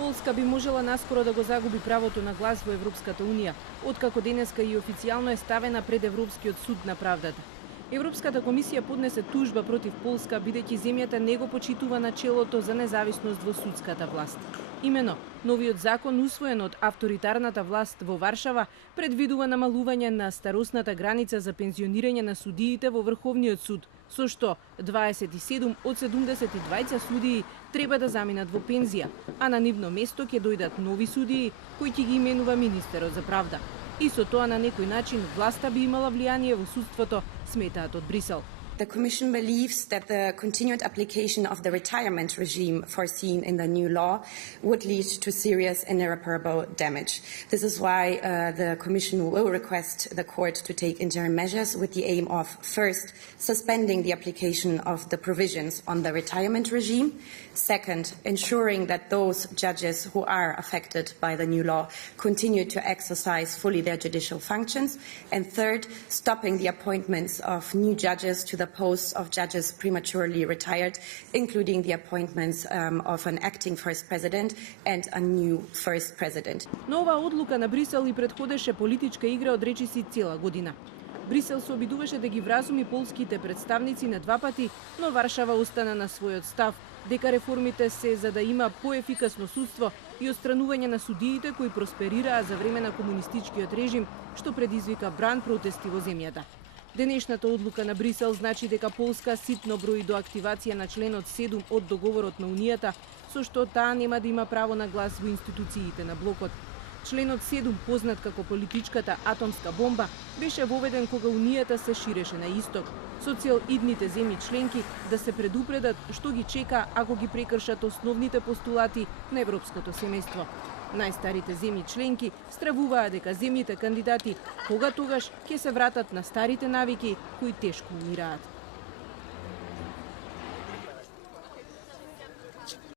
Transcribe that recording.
Полска би можела наскоро да го загуби правото на глас во Европската Унија, откако денеска и официјално е ставена пред Европскиот суд на правдата. Европската комисија поднесе тужба против Полска, бидејќи земјата не го почитува начелото за независност во судската власт. Имено, новиот закон усвоен од авторитарната власт во Варшава предвидува намалување на старосната граница за пензионирање на судиите во Врховниот суд, со што 27 од 72 судии треба да заминат во пензија, а на нивно место ќе дојдат нови судии кои ќе ги именува министерот за правда. И со тоа на некој начин власта би имала влијание во судството, сметаат од Брисел. The Commission believes that the continued application of the retirement regime foreseen in the new law would lead to serious and irreparable damage. This is why the Commission will request the Court to take interim measures with the aim of, first, suspending the application of the provisions on the retirement regime, second, ensuring that those judges who are affected by the new law continue to exercise fully their judicial functions, and third, stopping the appointments of new judges to the posts of judges prematurely retired, including the appointments of an acting first president and a new first president. Но оваа одлука на Брисел и предходеше политичка игра од речиси цела година. Брисел се обидуваше да ги вразуми полските представници на два пати, но Варшава остана на својот став дека реформите се за да има поефикасно судство и отстранување на судиите кои просперираа за време на комунистичкиот режим, што предизвика бран протести во земјата. Денешната одлука на Брисел значи дека Полска ситно брои до активација на членот 7 од договорот на Унијата, со што таа нема да има право на глас во институциите на блокот. Членот 7, познат како политичката атомска бомба, беше воведен кога Унијата се ширеше на исток, со цел идните земји членки да се предупредат што ги чека ако ги прекршат основните постулати на европското семејство. Најстарите земји членки стравуваа дека земјите кандидати кога тогаш ќе се вратат на старите навики кои тешко умираат.